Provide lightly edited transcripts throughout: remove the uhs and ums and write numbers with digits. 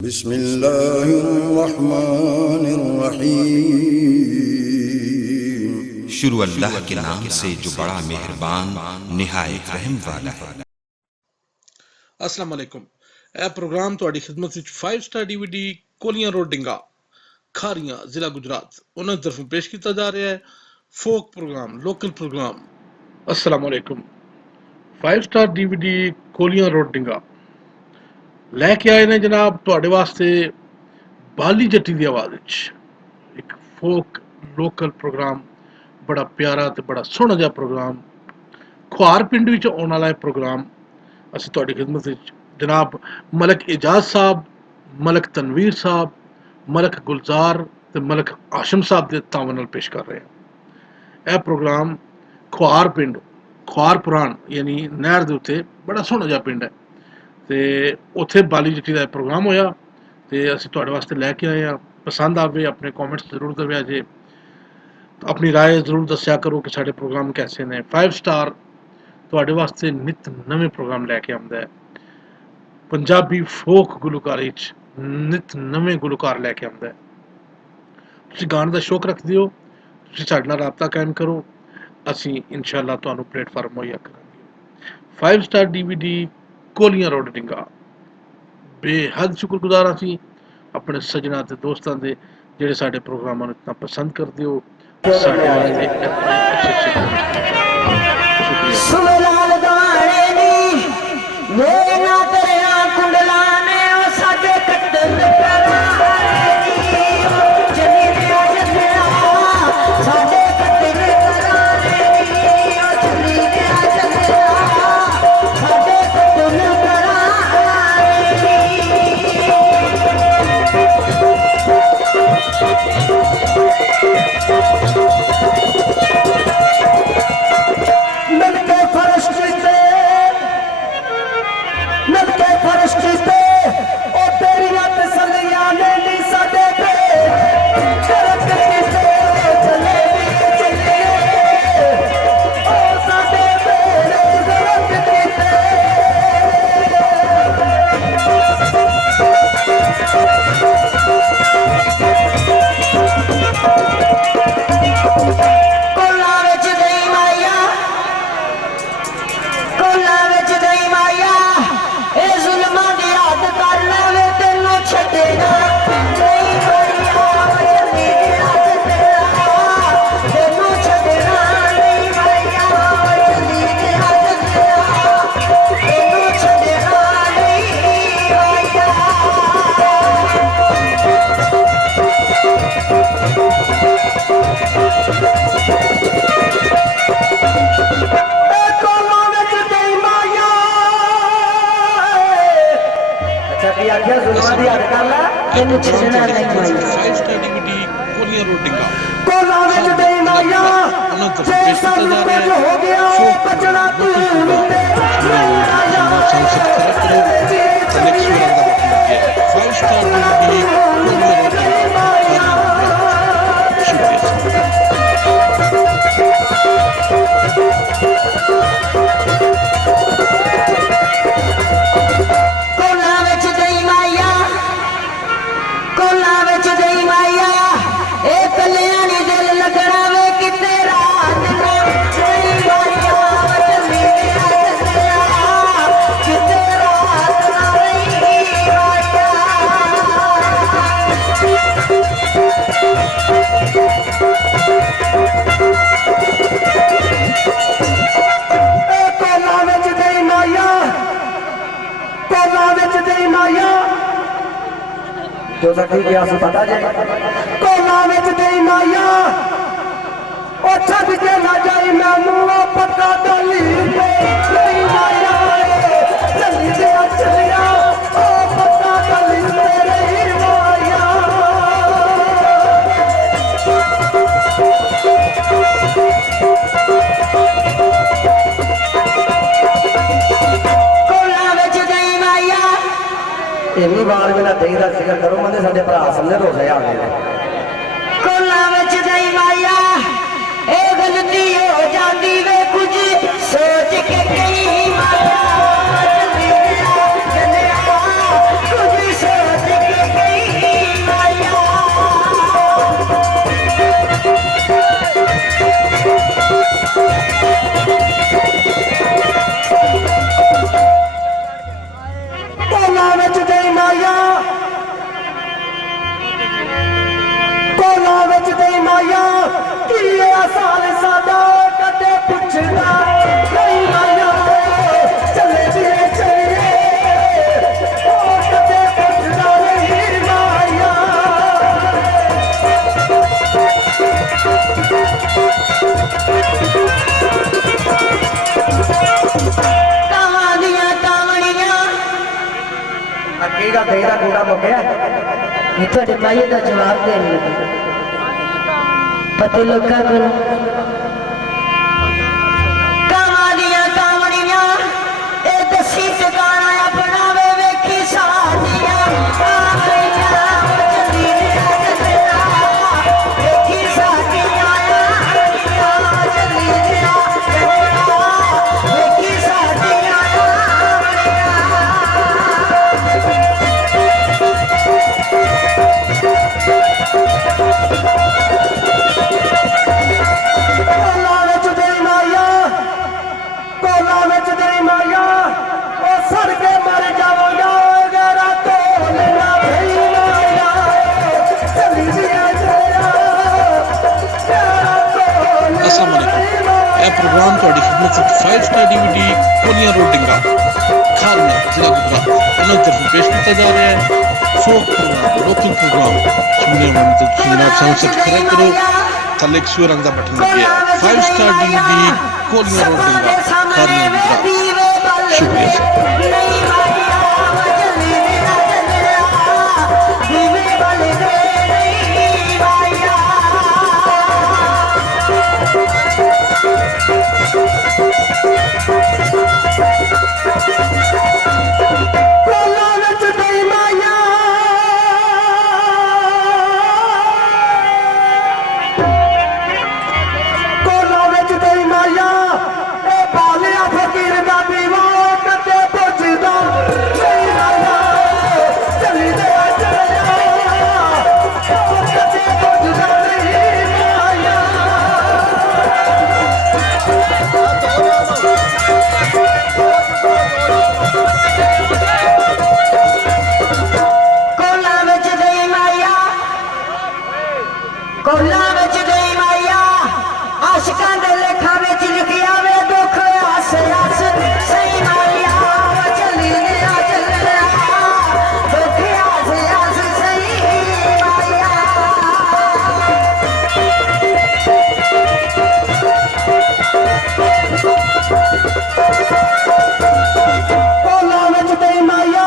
बिस्मिल्लाहिर्रहमानिर्रहीम। शुरू अल्लाह के नाम से जो बड़ा मेहरबान निहायत रहम वाला है। अस्सलाम वालेकुम। ਇਹ ਪ੍ਰੋਗਰਾਮ ਤੁਹਾਡੀ ਖਿਦਮਤ ਵਿੱਚ 5 ਸਟਾਰ DVD ਕੋਲੀਆਂ ਰੋਡ ਡਿੰਗਾ ਖਾਰੀਆਂ ਜ਼ਿਲ੍ਹਾ ਗੁਜਰਾਤ ਉਹਨਾਂ ਦੀ ਤਰਫੋਂ ਪੇਸ਼ ਕੀਤਾ ਜਾ ਰਿਹਾ ਹੈ ਫੋਕ ਪ੍ਰੋਗਰਾਮ ਲੋਕਲ ਪ੍ਰੋਗਰਾਮ। अस्सलाम वालेकुम। 5 ਸਟਾਰ DVD ਕੋਲੀਆਂ ਰੋਡ ਡਿੰਗਾ ਲੈ ਕੇ ਆਏ ਨੇ ਜਨਾਬ ਤੁਹਾਡੇ ਵਾਸਤੇ ਬਾਲੀ ਜੱਟੀ ਦੀ ਆਵਾਜ਼ ਵਿੱਚ ਇੱਕ ਫੋਕ ਲੋਕਲ ਪ੍ਰੋਗਰਾਮ, ਬੜਾ ਪਿਆਰਾ ਤੇ ਬੜਾ ਸੋਹਣਾ ਜਿਹਾ ਪ੍ਰੋਗਰਾਮ। ਖੁਆਰ ਪਿੰਡ ਵਿੱਚ ਆਉਣ ਵਾਲਾ ਇਹ ਪ੍ਰੋਗਰਾਮ ਅਸੀਂ ਤੁਹਾਡੀ ਖਿਦਮਤ ਵਿੱਚ जनाब मलक एजाज साहब, मलक तनवीर साहब, मलक गुलजार ते मलक आशम साहब के तावन नाल पेश कर रहे हैं। यह प्रोग्राम खुआर पिंड, खुआर पुरान यानी नहर के उत्ते बड़ा सोहना जिहा पिंड है ते उत्थे बाली जट्टी का प्रोग्राम होया ते असीं तुहाडे वास्ते लैके आए हैं। पसंद आवे अपने कॉमेंट्स जरूर दव्या जे, अपनी राय जरूर दस्या करो कि साडे प्रोग्राम कैसे ने। 5 स्टार तुहाडे वास्ते नित नवे प्रोग्राम लैके आउंदा है। पंजाबी फोक गुलकारी नित नवे गुलकार लैके आउंदा है। तुसीं गाने का शौक रखदे हो, तुसीं साडे नाल राबता कायम करो, असीं इंशाअल्लाह तुहानूं प्लेटफार्म मुहैया करांगे। 5 स्टार DVD कोलियां रोड डिंगा बेहद शुक्रगुजार असीं अपने सजना ते दोस्तां दे जिहड़े साडे प्रोग्रामां नूं इतना पसंद करदे हो, साडे वास्ते इतने अच्छे शुक्रिया। जो सखी क्या पता जे कोना विच तेरी माया ओ छड़ के ना जाई मैनू ओ पक्का डोली पे तेरी माया चली दे चलिया ओ पक्का डोली पे तेरी माया कोना विच तेरी माया इन्नी बार मेरा दही का जिक्र करो मैंने साढ़े भरा समझे रोजे आ गए कोला विच दही माया ए गलती हो जाती वे कुछ सोच के कहीं माया कुछ सोच के ਮੁੱਕਿਆ ਇਹ ਤੁਹਾਡੇ ਮਾਈ ਦਾ ਜਵਾਬ ਦੇਣ ਲੱਗੇ ਪਤਾ ਲੋਕਾਂ ਨੂੰ ਕਾਵਾਂ ਦੀਆਂ ਕਾਵੜੀਆਂ ਇਹ ਦਸੀ ਟਿਕਾਣਾ ਆਪਣਾ ਵੇ ਵੇਖੀ ਸਾਡੀਆਂ ਕਾਵੜੀਆਂ ਚੱਲੀ ਵੇਖੀ ਸਾਡੀਆਂ ਚੱਲੀ ਵੇਖੀ ਸਾਡੀਆਂ ਕੋਲਾ ਵਿੱਚ ਤੇਰੀ ਮਾਇਆ ਕੋਲਾ ਵਿੱਚ ਤੇਰੀ ਮਾਇਆ ਉਹ ਸੜ ਕੇ ਮਰ ਜਾਵਾਂਗਾ ਮੇਰਾ ਕੋਲ ਨਾ ਭਈ ਮਾਇਆ ਚੱਲੀ ਗਿਆ ਤੇਰਾ अस्सलाम वालेकुम। यह प्रोग्राम ਤੁਹਾਡੀ ਖidmat ਵਿੱਚ 5 ਸਟਾਰ DVD ਕੋਲੀਆਂ ਰੋਡ ਡਿੰਗਾ ਖਾਲਨਾ ਜ਼ਿਲ੍ਹਾ ਗੁਜਰਾਤ ਉਹਨਾਂ ਤਰਫੋਂ ਪੇਸ਼ ਕੀਤਾ ਜਾ ਰਿਹਾ ਹੈ ਫੋਕ ਪ੍ਰੋਗਰਾਮ ਲੋਕਲ ਪ੍ਰੋਗਰਾਮ ਸੁਣਨੇ ਵਾਲੇ ਤੇ ਤੁਸੀਂ ਜਨਾਬ ਸਾਨੂੰ ਸਬਸਕ੍ਰਾਈਬ ਕਰੋ ਥੱਲੇ ਇੱਕ ਸੂਰ ਰੰਗ ਦਾ ਬਟਨ ਲੱਗਿਆ 5 ਸਟਾਰ DVD ਕੋਲੀਆਂ ਰੋਡ ਡਿੰਗਾ ਖਾਲਨਾ ਗੁਜਰਾਤ ਸ਼ੁਕਰੀਆ ਸਰ ਕੋਲਾ ਵਿੱਚ ਤੇਰੀ ਮਾਇਆ ਕੋਲਾ ਵਿੱਚ ਤੇਰੀ ਮਾਇਆ ਇਹ ਬਾਲਿਆ ਫਕੀਰ ਦਾ ਦੀਵਾ ਕਦੇ ਪੁੱਛਦਾ ਨਹੀਂ ਮਾਇਆ ਚੱਲੀ ਦੇ ਚੱਲਿਆ ਕਦੇ ਪੁੱਛਦਾ ਨਹੀਂ ਮਾਇਆ ਕੋਲਾ ਵਿੱਚ ਗਈ ਮਾਇਆ ਕੋਲਾ ਵਿੱਚ ਗਈ ਮਾਇਆ ਆਸ਼ਿਕਾਂ ਦੇ ਲੇਖਾਂ ਵਿੱਚ ਲਿਖਿਆ ਵੇ ਦੁੱਖ ਆਸ ਆਸ ਸਹੀ ਮਾਇਆ ਚੱਲੀ ਗਿਆ ਚੱਲਿਆ ਦੁੱਖ ਆਸ ਆਸ ਸਹੀ ਮਾਇਆ ਕੋਲਾ ਵਿੱਚ ਤੇਰੀ ਮਾਇਆ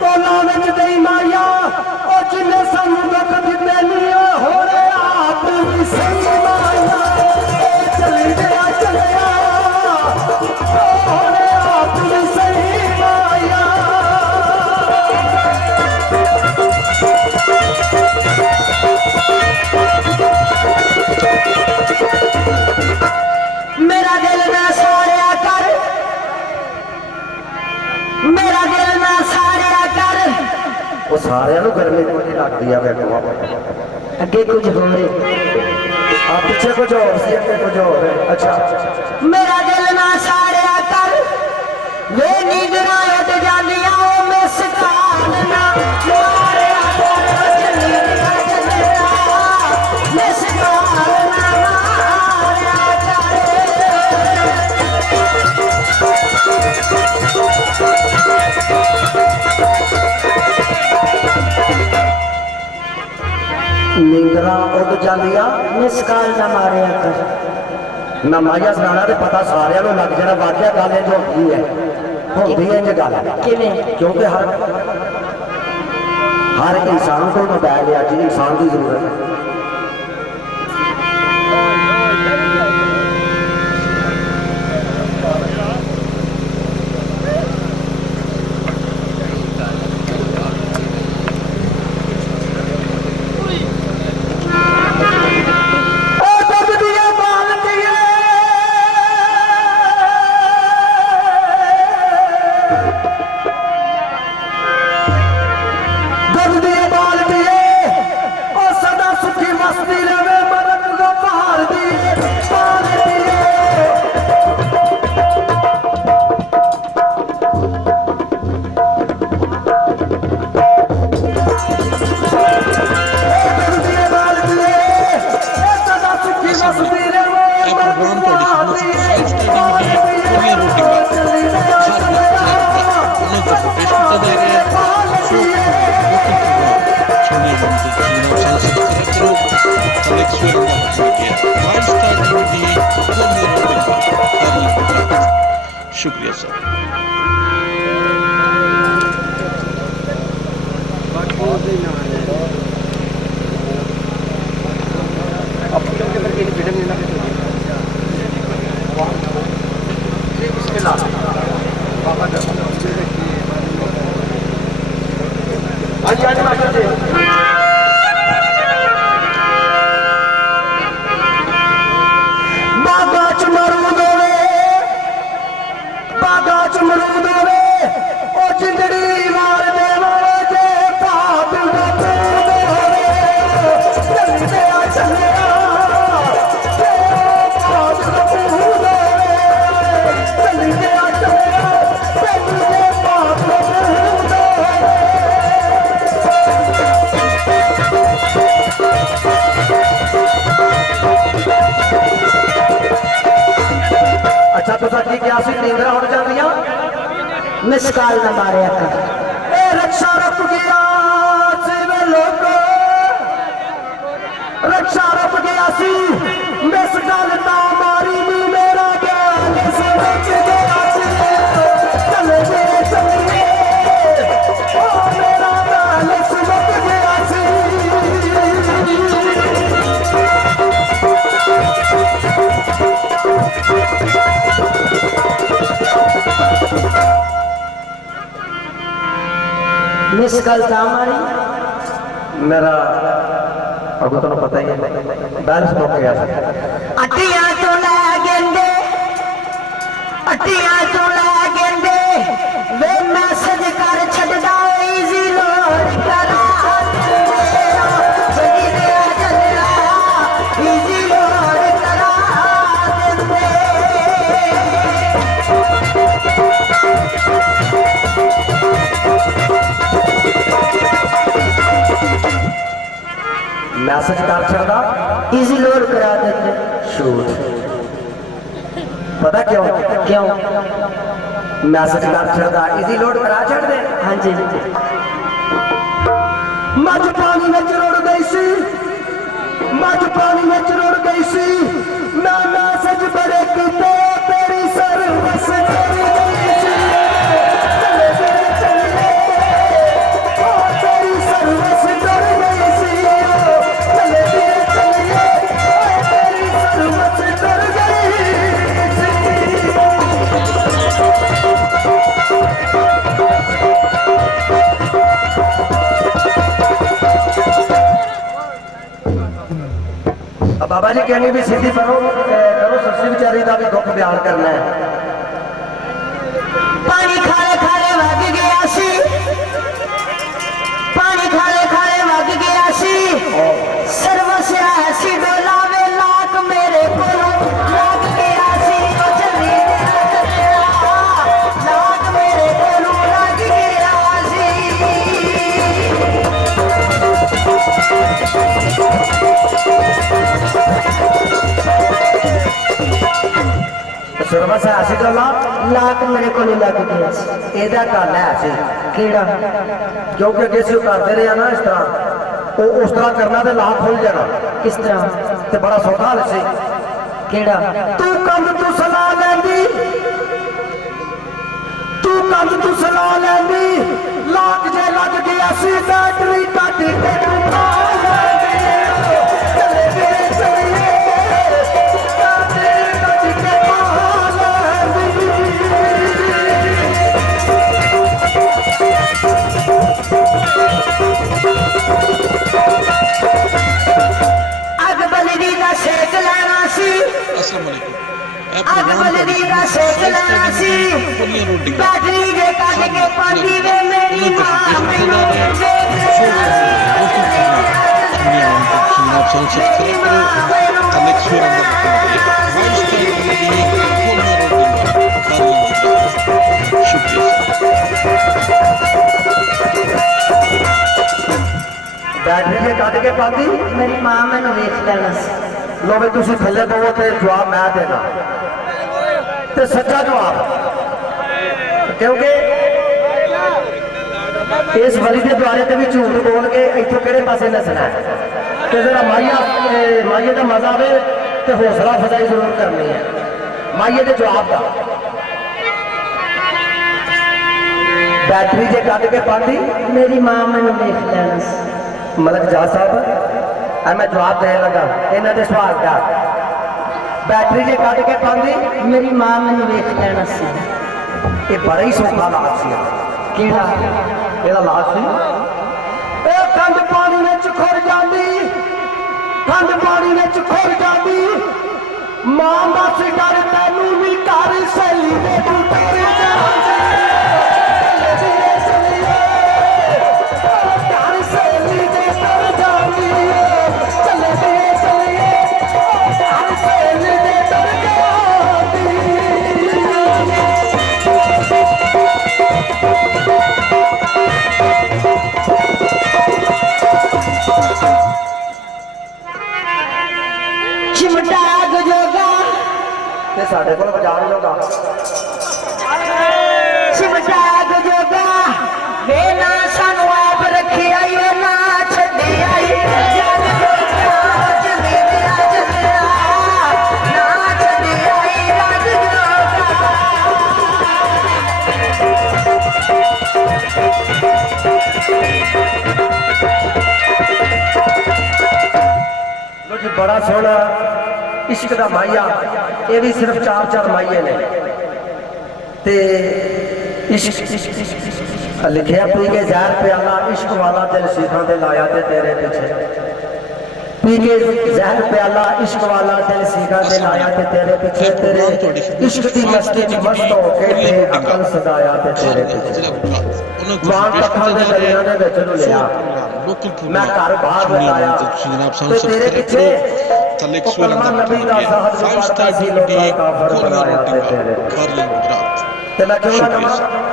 ਕੋਲਾ ਵਿੱਚ ਤੇਰੀ ਮਾਇਆ ਉਹ ਜਿੰਨੇ ਸਾਨੂੰ ਦੁੱਖ ਦਿੱਤੇ ਨਹੀਂ ਉਹ ਹੋ ਰਿਹਾ ਆਪ ਵੀ ਸਹੀ ਮਾਇਆ ਇਹ ਚੱਲੀ ਗਿਆ ਚੱਲਿਆ ਉਹ ਹੋ ਰਿਹਾ ਆਪ ਵੀ ਸਹੀ ਮਾਇਆ ਮੇਰਾ ਦਿਲ ਨਾ ਸਾੜਿਆ ਕਰ ਮੇਰਾ ਦਿਲ ਨਾ ਸਾੜਿਆ ਕਰ ਉਹ ਸਾਰਿਆਂ ਨੂੰ ਗਰਮੀ ਕੋਈ ਲੱਗਦੀ ਆ ਵੇਖੋ ਅੱਗੇ ਕੁਝ ਹੋਰ ਆ ਪਿੱਛੇ ਕੁਝ ਹੋਰ ਸੀ ਅੱਗੇ ਕੁਝ ਹੋਰ ਹੈ ਅੱਛਾ ਮੇਰਾ ਦਿਲ ਨਾ ਸਾੜਿਆ ਕਰ ਵੇ ਨੀਂਦਰਾਂ ਉੱਡ ਜਾਂਦੀਆਂ ਉਹ ਮਿਸ ਕਾਲ ਨਾ ਮਾਰਿਆ ਕਰ ਚੱਲੀ ਗਿਆ ਚੱਲਿਆ ਮਿਸ ਕਾਲ ਨਾ ਮਾਰਿਆ ਕਰ ਨੀਂਦਰਾਂ ਉੱਡ ਜਾਂਦੀਆਂ ਮਿਸ ਕਾਲ ਨਾ ਮਾਰਿਆ ਕਰ ਮੈਂ ਮਾਇਆ ਸੁਣਾਣਾ ਤੇ ਪਤਾ ਸਾਰਿਆਂ ਨੂੰ ਲੱਗ ਜਾਣਾ ਵਾਕਿਆ ਗੱਲ ਇਹ ਜੋ ਹੁੰਦੀ ਹੈ ਇਹ ਗੱਲ ਕਿਵੇਂ ਕਿਉਂਕਿ ਹਰ ਇਨਸਾਨ ਕੋਲ ਮੋਬਾਈਲ ਹੈ ਅੱਜ ਇਨਸਾਨ ਦੀ ਜ਼ਰੂਰਤ ਹੈ ਉਹ ਦੁੱਧ ਦੀਆਂ ਬਾਲਟੀਆਂ ਦੁੱਧ ਦੀਆਂ ਬਾਲਟੀਆਂ ਉਹ ਸਦਾ ਸੁਖੀ ਮਸਤੀ ਰਵੇ ਮਰਕ ਦਾ ਭਾਰ ਦੀ ਬਾਲਟੀਆਂ ਇਹ ਪ੍ਰੋਗਰਾਮ ਤੁਹਾਡੀ ਖidmat ਵਿੱਚ 5 ਸਟਾਰ DVD ਕੋਲੀਆਂ ਰੋਡ ਡਿੰਗਾ ਖਾਲਨਾ ਉਹਨਾਂ ਤਰਫੋਂ ਪੇਸ਼ ਕੀਤਾ ਜਾ ਰਿਹਾ ਹੈ ਫੋਕ ਪ੍ਰੋਗਰਾਮ ਸੁਣਨੇ ਵਾਲੇ ਤੇ ਤੁਸੀਂ ਜਨਾਬ ਸਾਨੂੰ ਸਬਸਕ੍ਰਾਈਬ ਕਰੋ ਥੱਲੇ ਇੱਕ ਸੂਰ ਰੰਗ ਦਾ ਬਟਨ ਲੱਗਿਆ 5 ਸਟਾਰ DVD ਕੋਲੀਆਂ ਰੋਡ ਡਿੰਗਾ ਖਾਲਨਾ ਗੁਜਰਾਤ ਸ਼ੁਕਰੀਆ ਸਰ बागा च मरूद होवे, बागा च मरूद होवे, ओ जिंदड़ी मार दे वाले जे भाग ना तूद होवे, चलदे आ चलिया ते भाग ना तूद होवे, चलदे आ चलिया ते भाग ना तूद होवे। अच्छा तुसा की क्या सी नींदरा हो जांदियां मिस कॉल ना मारिया कर ए रक्षा रुक गया सी वे लोगो, रक्षा रुक गया सी मिस गल ता मारी नी मेरा ध्यान समझ गया सी, चले गए चलिए ओ मेरा ध्यान समझ गया सी। मिस कॉल था हमारी मेरा अब तो पता ही है बैलेंस मुक गया था। अटिया तो लै गेंदे, अटिया तो लै गेंदे, वे मैसेज कर छड़दा इजी लोड करा इजी लोड करा देंदे। मैसेज कर छड़ा इजी लोड करा देंदे। शूट पता क्यों क्यों? मैसेज कर छड़ा इजी लोड करा छड़ दे। हाँ जी मज पानी में रुड़ गई सी, मज पानी में रुड़ गई सी, मैं मैसेज बड़े किते तेरी सर्विस कर गई सी, चले गए चलिए ओ तेरी सर्विस कर गई सी, चले गए चलिए ओ तेरी सर्विस कर गई सी। अब बाबा जी कहनी भी सीधी करो करो सस्सी बेचारी का भी दुख बयान करना है। पानी खाले खाले वग गया सी, पानी खाले खाले वग गया सी, सर्वस ऐसी डोला वे लाख मेरे कोलों लग गया सी, ओ चली गया लाख मेरे कोलों लग गया सी। सर्वस ऐसी गल लाख मेरे को लग गया सी। एदा गल है ऐसी केड़ा? क्योंकि अगे से करते रहे ना इस तरह वो उस तरह करना तो लाभ खुल जाना किस तरह? ते बड़ा सौखा हाल सी। केड़ा? तू कंध तू सला लैंदी, तू कंध तू सला लैंदी, लाख जे लग गया सी बैटरी कट के तू पा लैंदी, चले गए चलिए बैटरी कट के पा लैंदी। अग बलदी दा शेक लेना सी, अस्सलाम वालेकुम। अग बलदी दा शेक लेना सी, बैटरी जे कट के पांदी वे मेरी मां मैनू देख बैटरी जे कट के पाती मेरी मां मैनू वेख लेना सी। लो भी तुम थले पवो तो जवाब मैं देना ते सच्चा जवाब, क्योंकि इस वली के द्वारे ते भी झूठ बोल के इतों किहड़े पासे नसना है तो जरा माइये का मजा आवे तो हौसला अफजाई जरूर करनी है माइये के जवाब का। बैटरी जे कट के पाती मेरी मां मैनू वेख लेना सी। मलक जा साहब मैं जवाब देने लगा इन्हों के सवाल का बैटरी जे कट के पाँगी मेरी मां मैंने वेख लेना सी ये बड़ा ही सौखा लाज सी केड़ा ਇਹਦਾ ਲਾਜ ਸੀ ਇਹ ਕੰਧ ਪਾਣੀ ਵਿੱਚ ਖੁਰ ਜਾਂਦੀ ਕੰਧ ਪਾਣੀ ਵਿੱਚ ਖੁਰ ਜਾਂਦੀ ਮਾਂ ਬਸ ਡਰ ਤੈਨੂੰ ਵੀ ਘਰ ਸਹੇਲੀ ਦੇ ਤੂੰ ਟਰ ਜਾਂਦੀ ਘਰ ਸਹੇਲੀ ਦੇ ਟਰ ਜਾਂਦੀ ਚੱਲੇ ਚੱਲੀਏ ਘਰ ਸਹੇਲੀ ਦੇ ਟਰ ਜਾਂਦੀ चिमटा गजोगा ਤੇ ਸਾਡੇ ਕੋਲ ਬਾਜ਼ਾਰ ਜੋਗਾ चिमटा गजोगा वे ना सानू आप रखी आई वे ना छड्डी आई जग जोगा चली गया चलिया ना छड्डी आई जग जोगा ਲੋ ਜੀ ਬੜਾ ਸੋਹਣਾ ਇਸ਼ਕ ਦਾ ਮਾਇਆ ਇਹ ਵੀ ਸਿਰਫ 4 ਮਾਈਏ ਨੇ ਤੇ ਇਸ਼ਕ ਲਿਖਿਆ ਪੀ ਕੇ ਜ਼ਹਿਰ ਪਿਆਲਾ ਇਸ਼ਕ ਵਾਲਾ ਦਿਲ ਸੀਖਾਂ ਦੇ ਲਾਇਆ ਤੇ ਤੇਰੇ ਪਿੱਛੇ ਪੀ ਕੇ ਜ਼ਹਿਰ ਪਿਆਲਾ ਇਸ਼ਕ ਵਾਲਾ ਦਿਲ ਸੀਖਾਂ ਦੇ ਲਾਇਆ ਤੇ ਤੇਰੇ ਪਿੱਛੇ ਤੇਰੇ ਇਸ਼ਕ ਦੀ ਮਸਤੀ ਚ ਮਸਤ ਹੋ ਕੇ ਤੇ ਅਕਲ ਸਦਾਇਆ ਤੇ ਤੇਰੇ ਪਿੱਛੇ ਮਾਂ ਅੱਖਾਂ ਦੇ ਦਰਿਆ ਦੇ ਵਿੱਚ ਨੂੰ ਲਿਆ ਮੈਂ ਘਰ ਬਾਹਰ ਲਗਾਇਆ ਤੇ ਤੇਰੇ ਪਿੱਛੇ ਥੱਲੇ ਉਹ ਕਲਮਾ ਨਬੀ ਦਾ ਸਾਹਬ ਜੋ ਪੜਦਾ ਸੀ ਲੋਕਾਂ ਕਾਫਰ ਬਣਾਇਆ ਤੇ ਤੇਰੇ ਖਾਰੀਆਂ ਗੁਜਰਾਤ ਤੇ ਮੈਂ ਕਿਉਂ ਨਾ ਕਹਾਂ